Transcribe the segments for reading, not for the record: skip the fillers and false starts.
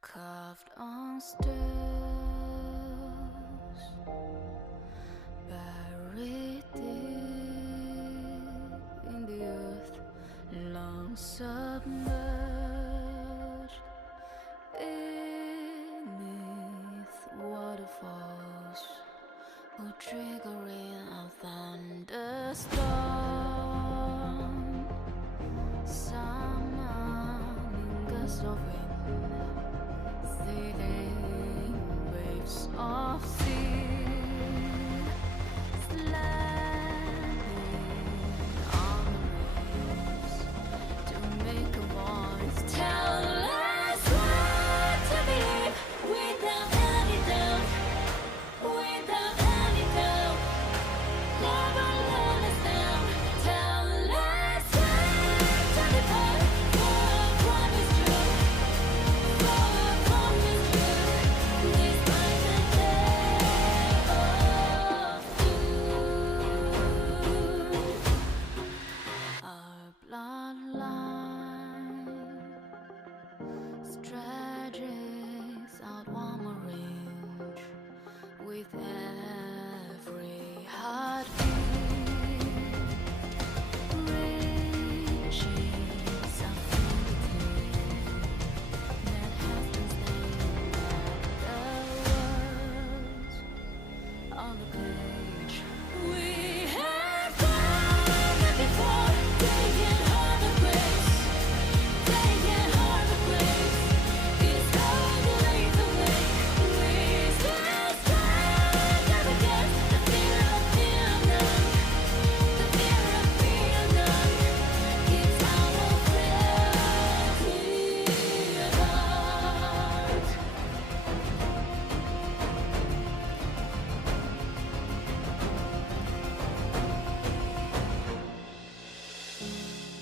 Carved on stairs, buried deep in the earth, long submerged beneath waterfalls, or triggering a thunderstorm, summoning gusts of wind. Waves of sea landing on the waves to make a voice tell us what to believe without any doubt, without any doubt. Never let us down. Tell us what to depart for a promise true, for a promise true. This might be the day of doom. Our bloodline stretches out one more inch with every heartbeat. Reaches a fingertip that has been stained at the words on the page. We have done it before. Taking all the grace, taking all the grace. It's all the ways away. We still stand up against the fear of being undone. The fear of being undone keeps our friends apart.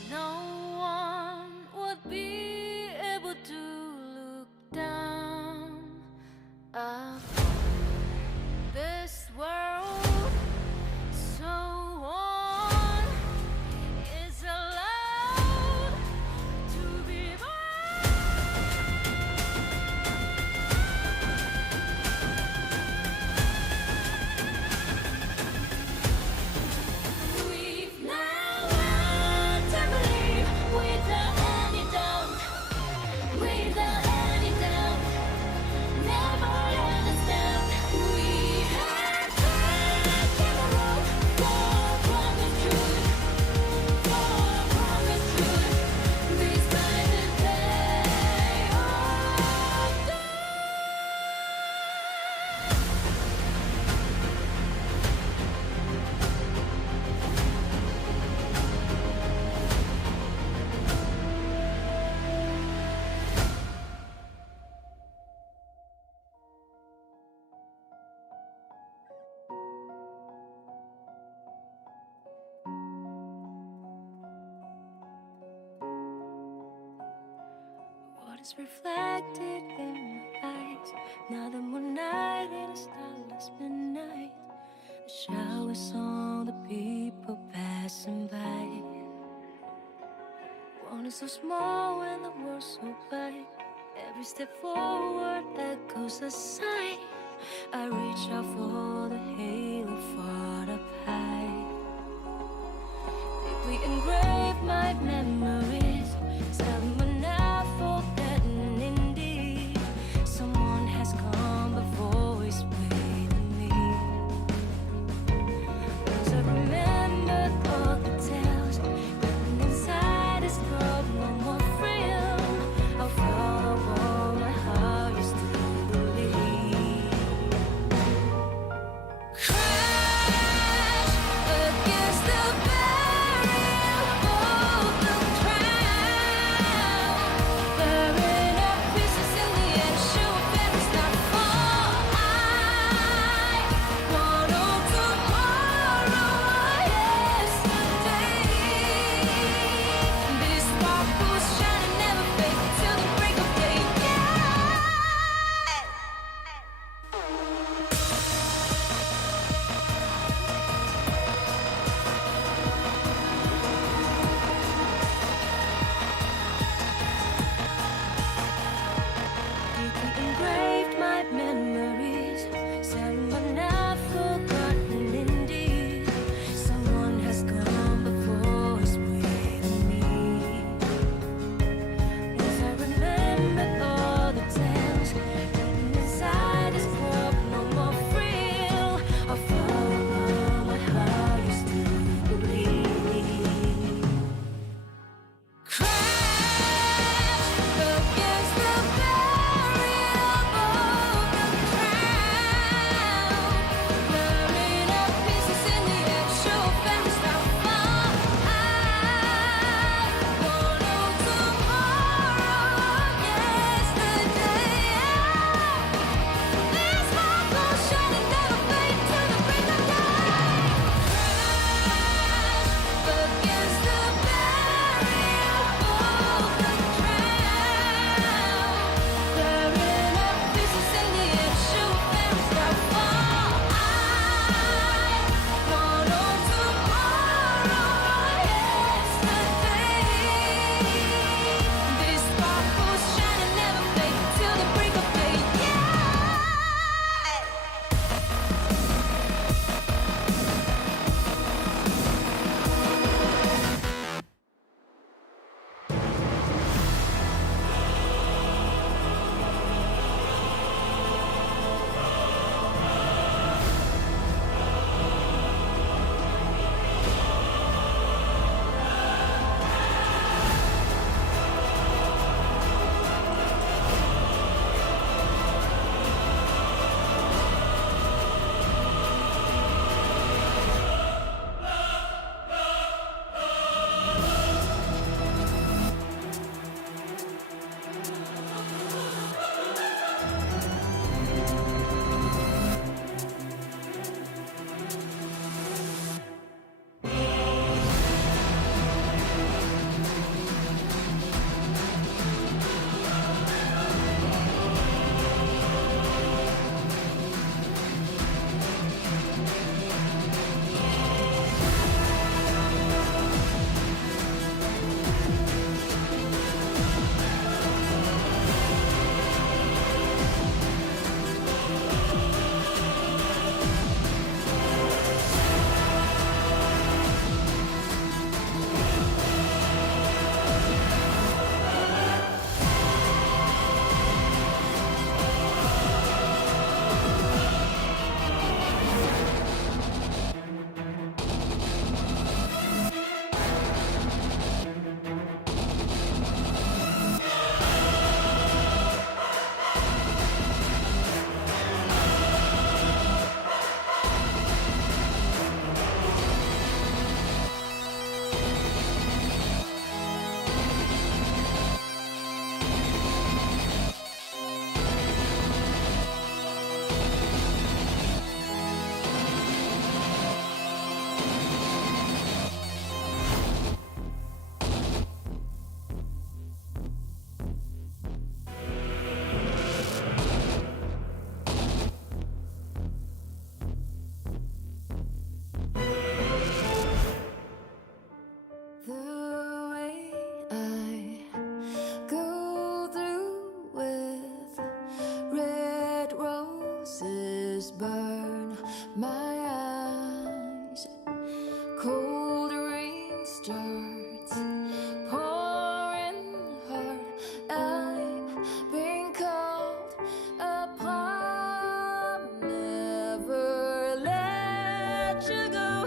No one would be able to look down upon this world. So on is allowed to be born. We've now learned to believe without any doubt, without any doubt. Never let us down. We have taken the road for a promise truth, for a promise truth. This might be the day of doom. What is reflected in my eyes? Another moonlight in a starless midnight. The showers on the people passing by. One is so small and the world's so wide. Every step forward echoes a sigh. I reach out for the halo far up high. Deeply engraved my memories, telling me not forgotten indeed. Someone has come before, is waiting me. Once I remembered all the tales written inside this scroll, no more freedom. I'll follow all my heart used to believe. Cry starts pouring hard. I've been called upon, never let you go.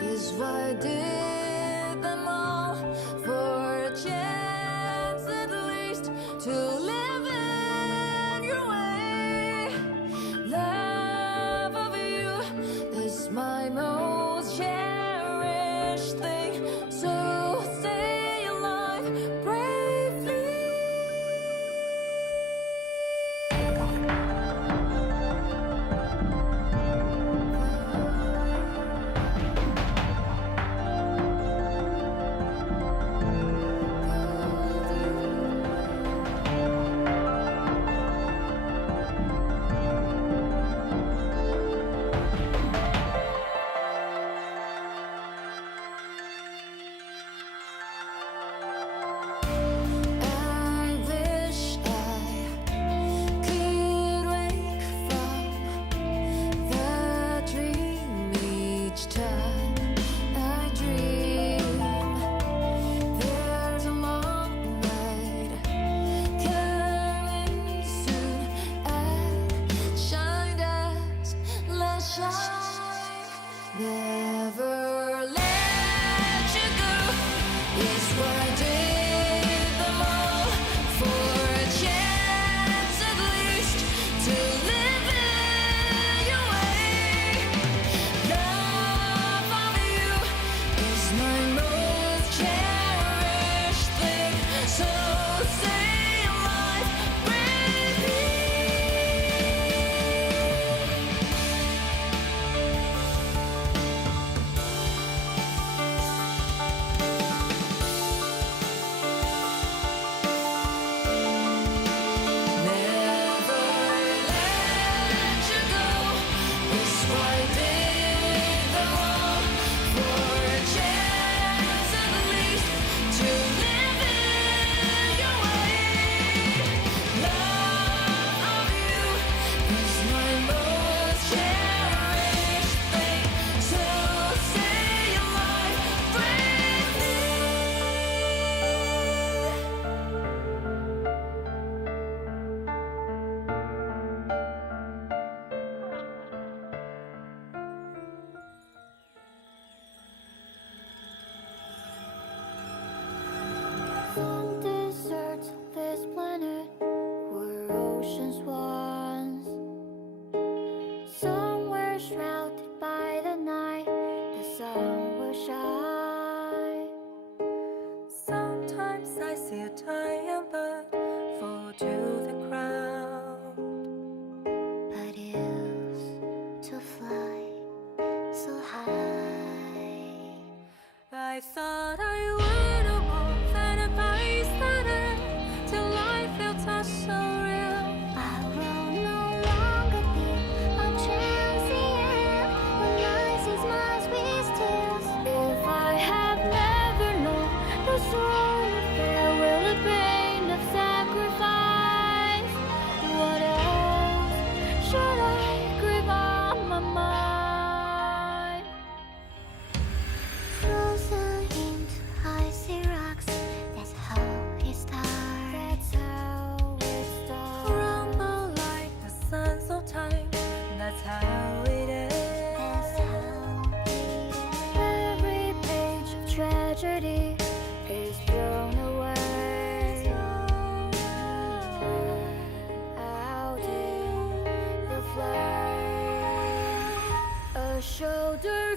Is why I did them all for a chance at least to live in your way. Love of you is my most cherished thing. So stay alive bravely. I wish I could wake from the dream each time I dream. There's a long night coming soon. I shine as let's shine. Never let you go. It's what I did them all for a chance at least to live in your way. Love of you is my most cherished thing. So stay alive bravely. Never let you go. It's why I did them all for a chance at least to live in your way. Love of you is my most cherished thing. So stay alive bravely. Some deserts on this planet were oceans once. Somewhere shrouded by the night, the sun will shine. Sometimes I see a giant bird fall to the ground. But used to fly so high. I thought I would evolve and a body started till I felt touch so real. I will no longer be on transient when life is my sweet tears. If I have never known the soul of farewell, the pain of sacrifice, what else should I grieve on my mind? Frozen into icy rocks, that's how it starts. That's how it starts. Rumble like the sands of time. That's how it is. That's how it is. Every page of tragedy is thrown away. Out in the flame, a shoulder.